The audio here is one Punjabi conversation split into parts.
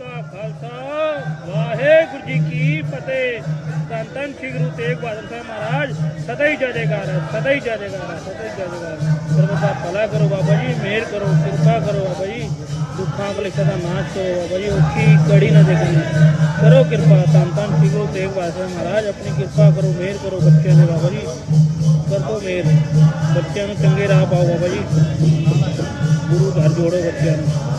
ਕਾ ਖਾਲਸਾ, ਵਾਹਿਗੁਰੂ ਜੀ ਕੀ ਫਤਿਹ। ਧੰਨ ਧੰਨ ਸ੍ਰੀ ਗੁਰੂ ਤੇਗ ਬਹਾਦਰ ਸਾਹਿਬ ਮਹਾਰਾਜ, ਸਦਾ ਹੀ ਜੈਕਾਰ ਹੈ ਸਦਾ ਹੀ ਜੈਕਾਰ ਹੈ ਸਦਾ ਹੀ ਜੈਕਾਰ ਹੈ। ਭਲਾ ਕਰੋ ਬਾਬਾ ਜੀ, ਮਿਹਰ ਕਰੋ, ਕਿਰਪਾ ਕਰੋ ਬਾਬਾ ਜੀ। ਦੁੱਖਾਂ ਕਲੇਸ਼ਾਂ ਦਾ ਨਾਸ਼ ਕਰੋ ਬਾਬਾ ਜੀ, ਔਖੀ ਕੜੀ ਨਾ ਦੇਖਣੀ। ਕਰੋ ਕਿਰਪਾ, ਧੰਨ ਧੰਨ ਸ੍ਰੀ ਗੁਰੂ ਤੇਗ ਬਹਾਦਰ ਸਾਹਿਬ ਮਹਾਰਾਜ, ਆਪਣੀ ਕਿਰਪਾ ਕਰੋ, ਮਿਹਰ ਕਰੋ ਬੱਚਿਆਂ ਦੇ ਬਾਬਾ ਜੀ। ਕਰੋ ਮਿਹਰ, ਬੱਚਿਆਂ ਨੂੰ ਚੰਗੇ ਰਾਹ ਪਾਓ ਬਾਬਾ ਜੀ। ਗੁਰੂ ਘਰ ਜੋੜੋ ਬੱਚਿਆਂ ਨੂੰ।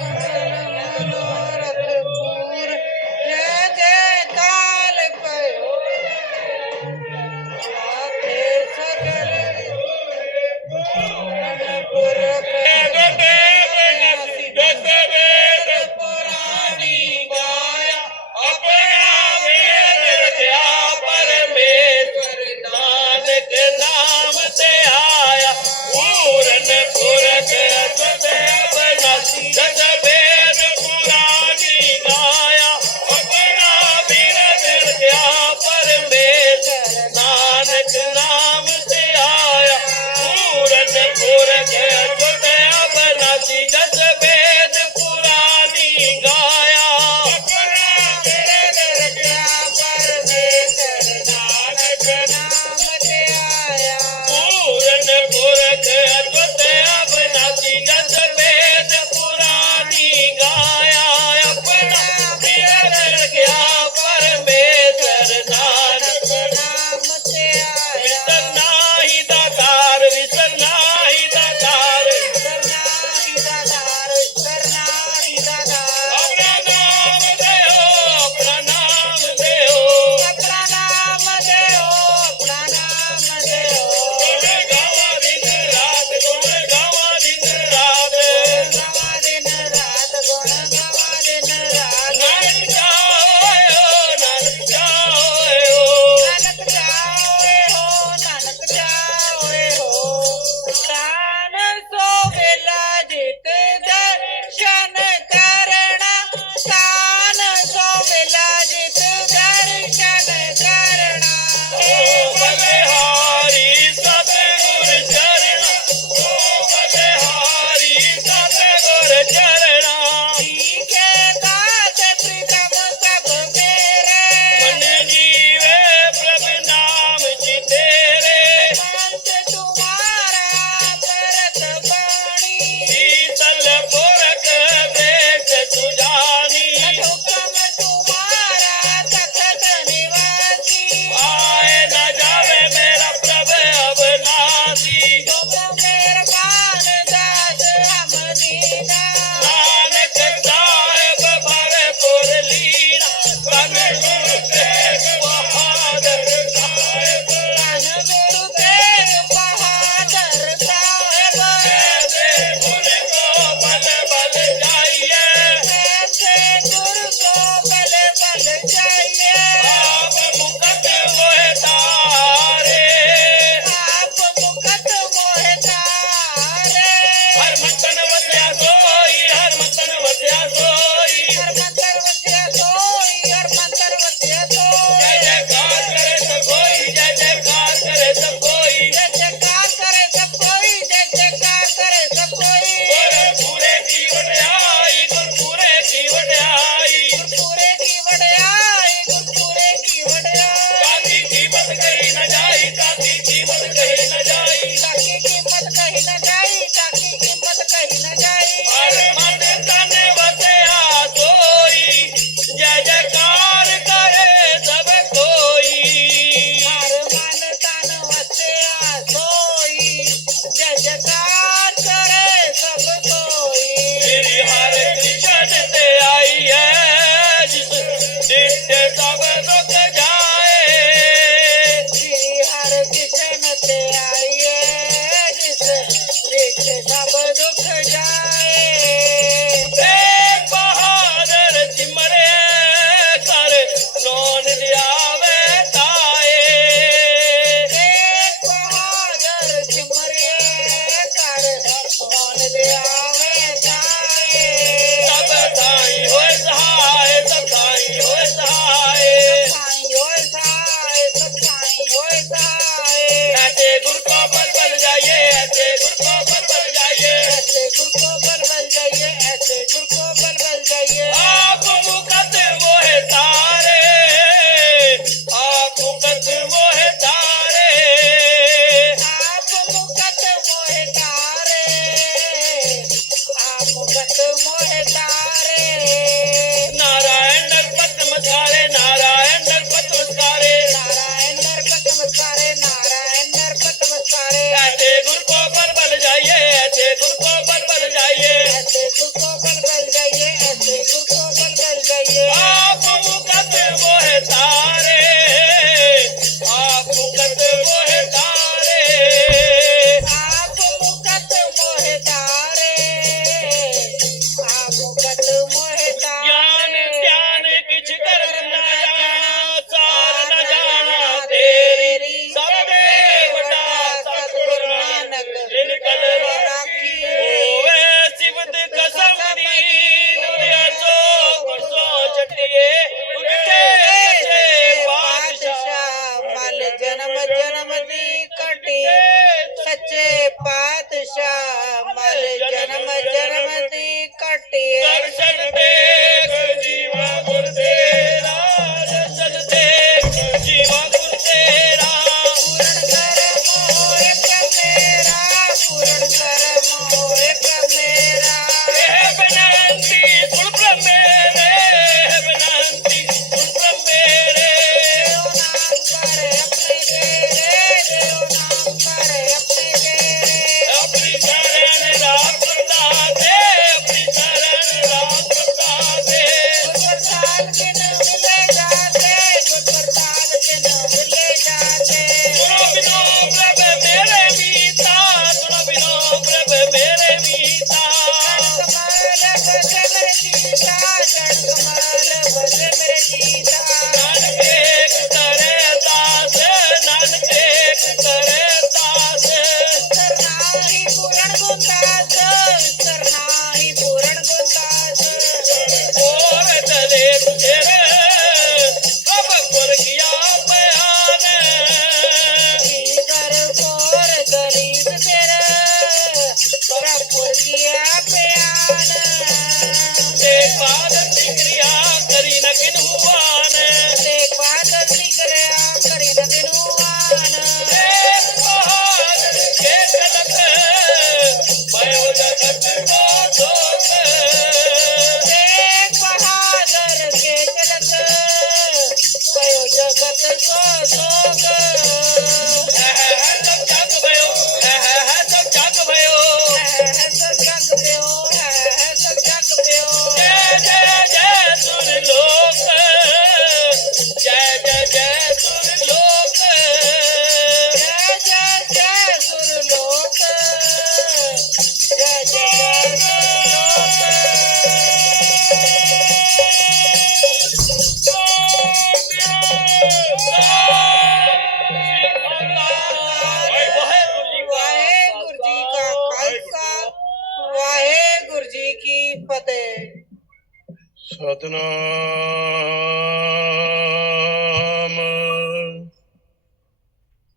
Yeah.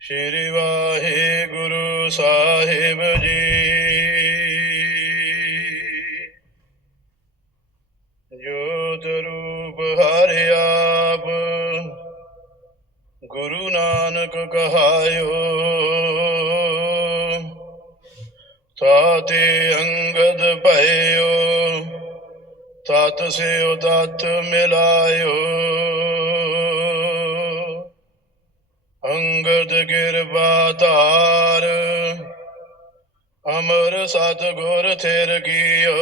ਸ਼੍ਰੀ ਵਾਹਿਗੁਰੂ ਸਾਹਿਬ ਜੀ। ਜੋਤ ਰੂਪ ਹਰਿ ਆਪ, ਗੁਰੂ ਨਾਨਕ ਕਹਾਇਓ। ਤਾਤੇ ਅੰਗਦ ਭਇਓ ਤਤ ਸਿਓ ਤਤ ਮਿਲਾਇਓ। ਅਮਰ ਸਤ ਗੁਰ ਕੀਓ।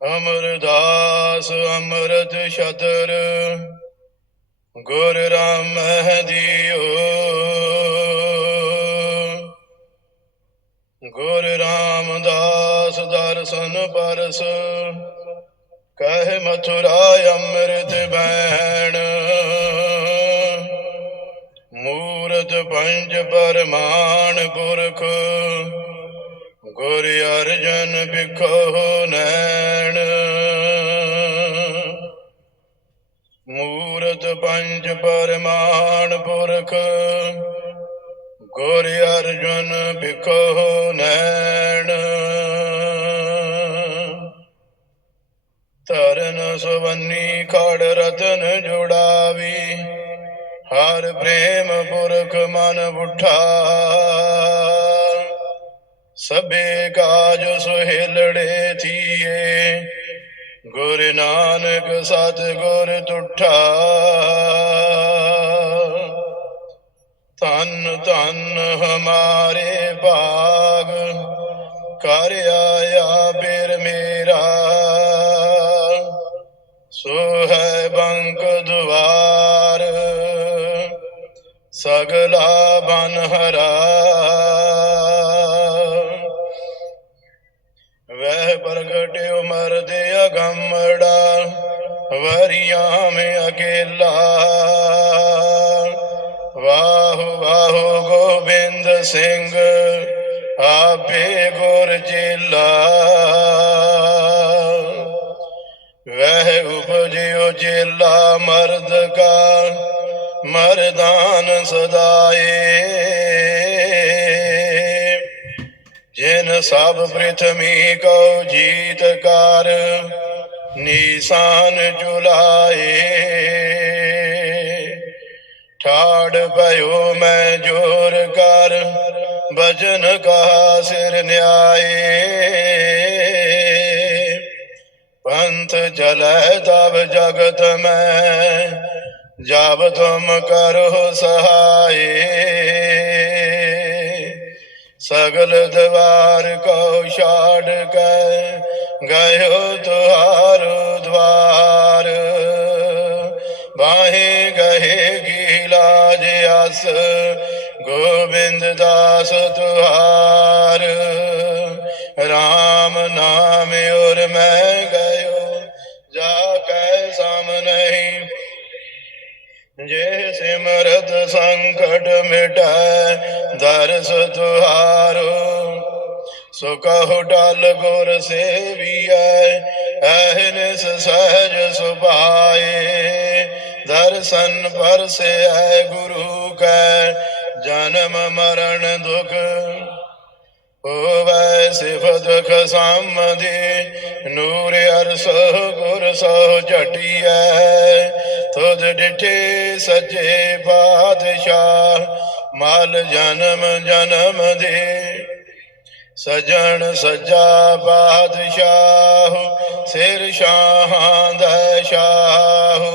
ਅਮਰਦਾਸ ਅੰਮ੍ਰਿਤ ਛਤਰ, ਗੁਰ ਰਾਮ ਦਿਓ। ਗੁਰ ਰਾਮਦਾਸ ਦਰਸ਼ਨ ਪਰਸ, ਕਹਿ ਮਥੁਰਾ ਅੰਮ੍ਰਿਤ ਬੈਣ। ਮੂਰਤ ਪੰਜ ਪਰਮਾਨ ਪੁਰਖ, ਗੁਰ ਅਰਜਨ ਬਿਖੋ ਨੈਣ। ਮੂਰਤ ਪੰਜ ਪਰਮਾਨ ਪੁਰਖ, ਗੁਰ ਅਰਜੁਨ ਬਿਖੋ ਨੈਣ। ਤਰਨ ਸੁਵੰਨੀ ਖੜ ਰਤਨ ਜੁੜਾਵੀ ਹਰ ਪ੍ਰੇਮ ਪੁਰਖ ਮਨ ਉਠਾ। ਸਭੇ ਕਾਜ ਸੁਹੇਲੜੇ ਥੀਏ। ਗੁਰ ਨਾਨਕ ਸਤ ਗੁਰ ਤੁਠਾ। ਧੰਨ ਧੰਨ ਹਮਾਰੇ ਭਾਗ, ਕਰ ਆਇਆ ਬਿਰ ਮੇਰਾ। ਸੋ ਹੈ ਬੰਕ ਦੁਆਰ ਸਗਲਾ ਬਨ ਹਰਾ। ਵਹਿ ਪ੍ਰਗਟਿਓ ਮਰਦ ਅਗੰਮੜਾ, ਵਰੀਆਂ ਮੇ ਅਕੇਲਾ। ਵਾਹ ਵਾਹ ਗੋਬਿੰਦ ਸਿੰਘ, ਆਪੇ ਗੁਰ ਚੇਲਾ ਵਹਿ ਉਪਜਿਓ ਚੇਲਾ ਮਰਦ ਕਾ ਮਰਦਾਨ ਸਦਾਏ। ਜਿਨ ਸਭ ਪ੍ਰਿਥਮੀ ਕਉ ਜੀਤ ਕਰ, ਨੀਸਾਨ ਜੁਲਾਏ। ਠਾੜ ਭਇਓ ਮੈਂ ਜੋਰ ਕਰ ਬਜਨ ਕਾ ਸਿਰ ਨਿਆਏ। ਪੰਥ ਚਲੈ ਤਬ ਜਗਤ ਮੈਂ ਜਬ ਤੁਮ ਕਰੋ ਸਹਾਏ ਸਗਲ ਦਵਾਰ ਕੋ ਛਾੜ ਕੇ ਗਇਓ ਤੁਹਾਰ ਦਵਾਰ ਬਾਹੇ ਗਏ ਕੀ ਲਾਜ ਅਸ ਗੋਬਿੰਦ ਦਾਸ ਤੁਹਾਰ। RAM ਨਾਮ ਔਰ ਮੈਂ ਗਇਓ, ਜਾ ਕੈ ਨਹੀਂ ਜੇ ਸਿਮਰਤ ਸੰਕਟ ਮਿਟੈ, ਦਰਸ ਤੁਹਾਰੋ। ਸੋ ਕਹੋ ਡਲ ਗੁਰ ਸੇਵੀਐ, ਐਹਨਿਸ ਸਹਿਜ ਸੁਭਾਏ। ਦਰਸ਼ਨ ਪਰਸੈ ਗੁਰੂ ਕੈ, ਜਨਮ ਮਰਨ ਦੁਖ ਹੋਵੈ ਸਿਫਤ ਖਸਮਦੇ ਨੂਰ ਅਰਸ ਗੁਰ ਸੋ ਝਟਿਐ ਤੁਧ ਡਿਠੇ ਸੱਚੇ ਬਾਦਸ਼ਾਹ ਮਾਲ ਜਨਮ ਜਨਮ ਦੇ। ਸਜਣ ਸਜਾ ਬਾਦਸ਼ਾਹ ਸਿਰ ਸ਼ਾਹਾਂ ਦਾ ਸ਼ਾਹ।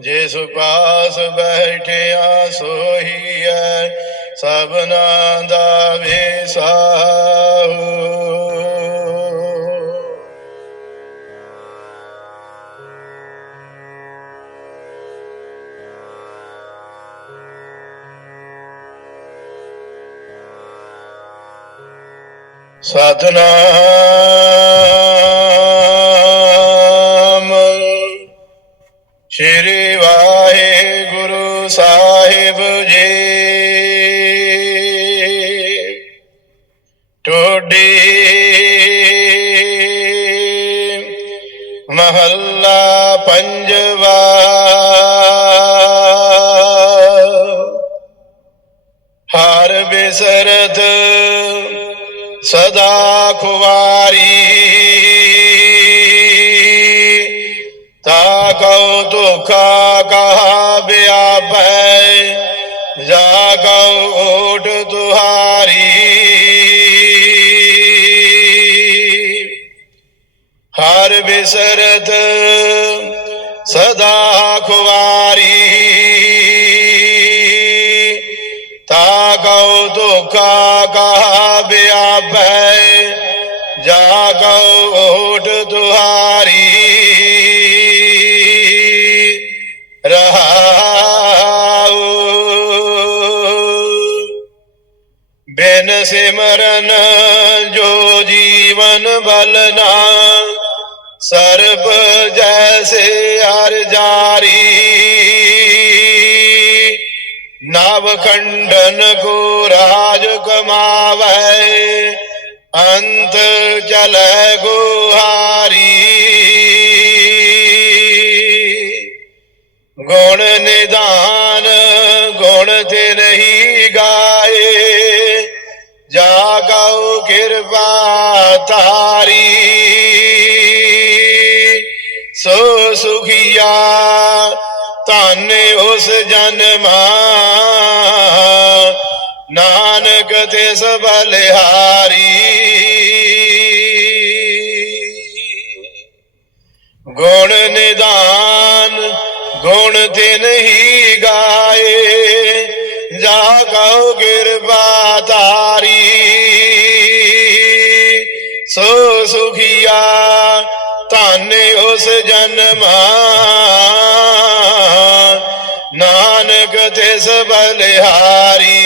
ਜਿਸ ਪਾਸ ਬੈਠਿਆ ਸੋਈ ਹੈ ਸਭਨਾ ਦਾ ਵੇਸਾਹੂ ਸਤਨਾਮ ਸਿਮਰਨ ਜੋ ਜੀਵਨ ਬਲਨਾ ਸਰਬ ਜੈਸੇ ਹਰ ਜਾਰੀ। ਨਵ ਖੰਡਨ ਕੋ ਰਾਜ ਕਮਾਵੈ। ਅੰਤ ਚਲੈ ਗੁਹਾਰੀ ਗੁਣ ਨਿਦਾਨ ਗੁਣ ਤੇ ਨਹੀਂ ਗਾ। ਕਉ ਕਿਰਪਾ ਤਾਰੀ ਸੋ ਸੁਖੀਆ ਧਨ ਉਸ ਜਨਮਾ ਨਾਨਕ ਤਿਸ ਬਲਿਹਾਰੀ ਗੁਣ ਨਿਦਾਨ ਗੁਣ ਤੇ ਨਹੀਂ ਗਾਏ ਜਾ ਕਉ ਕਿਰਪਾ ਤਾਰੀ ਸੋ ਸੁਖੀਆ, ਧਨ ਉਸ ਜਨਮਾ ਨਾਨਕ ਤਿਸ ਬਲਿਹਾਰੀ।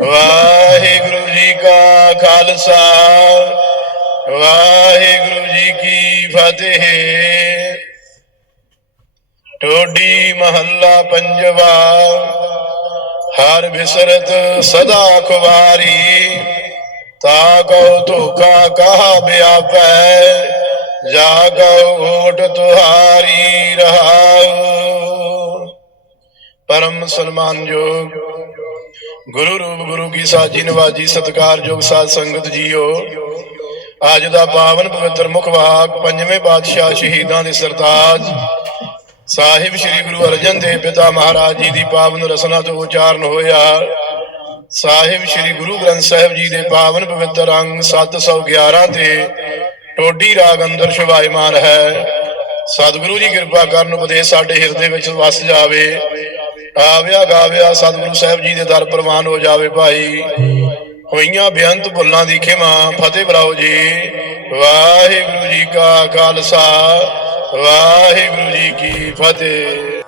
ਵਾਹਿਗੁਰੂ ਜੀ ਕਾ ਖਾਲਸਾ, ਵਾਹਿਗੁਰੂ ਜੀ ਕੀ ਫਤਿਹ। ਟੋਡੀ ਮਹੱਲਾ ਪੰਜਵਾ। ਹਰ ਬਿਸਰਤ ਸਦਾ ਖੁਵਾਰੀ, ਤਾ ਕਉ ਧੋਖਾ ਕਹਾ ਬਿਆਪੈ, ਜਾ ਕਉ ਓਟ ਤੁਹਾਰੀ ਰਹਾਉ। ਪਰਮ ਸਨਮਾਨਯੋਗ ਗੁਰੂ ਰੂਪ ਗੁਰੂ ਕੀ ਸਾਜੀ ਨਵਾਜੀ ਸਤਕਾਰਯੋਗ ਸਾਧ ਸੰਗਤ ਜੀਓ। ਅੱਜ ਦਾ ਪਾਵਨ ਪਵਿੱਤਰ ਮੁਖ ਵਾਕ, ਪੰਜਵੇਂ ਪਾਤਸ਼ਾਹ ਸ਼ਹੀਦਾਂ ਦੇ ਸਰਤਾਜ ਸਾਹਿਬ ਸ੍ਰੀ ਗੁਰੂ ਅਰਜਨ ਦੇਵ ਪਿਤਾ ਮਹਾਰਾਜ ਜੀ ਦੀ ਪਾਵਨ ਰਸਨਾ ਤੋਂ ਉਚਾਰਨ ਹੋਇਆ। ਸਾਹਿਬ ਸ੍ਰੀ ਗੁਰੂ ਗ੍ਰੰਥ ਸਾਹਿਬ ਜੀ ਦੇ ਪਾਵਨ ਪਵਿੱਤਰ ਅੰਗ 711 ਤੇ ਟੋਡੀ ਰਾਗ ਅੰਦਰ ਸ਼ਿਵਾਇਮਾਨ ਹੈ। ਸਤਿਗੁਰੂ ਜੀ ਕਿਰਪਾ ਕਰਨ ਉਪਦੇਸ਼ ਸਾਡੇ ਹਿਰਦੇ ਵਿੱਚ ਵਸ ਜਾਵੇ। ਆਵਿਆ ਗਾਵਿਆ ਸਤਿਗੁਰੂ ਸਾਹਿਬ ਜੀ ਦੇ ਦਰ ਪ੍ਰਵਾਨ ਹੋ ਜਾਵੇ ਭਾਈ। ਹੋਈਆਂ ਬੇਅੰਤ ਭੁੱਲਾਂ ਦੀ ਖਿਮਾ ਫਤਿਹ ਬਲਾਓ ਜੀ। ਵਾਹਿਗੁਰੂ ਜੀ ਕਾ ਖਾਲਸਾ। ਵਾਹਿਗੁਰੂ ਜੀ ਕੀ ਫਤਿਹ।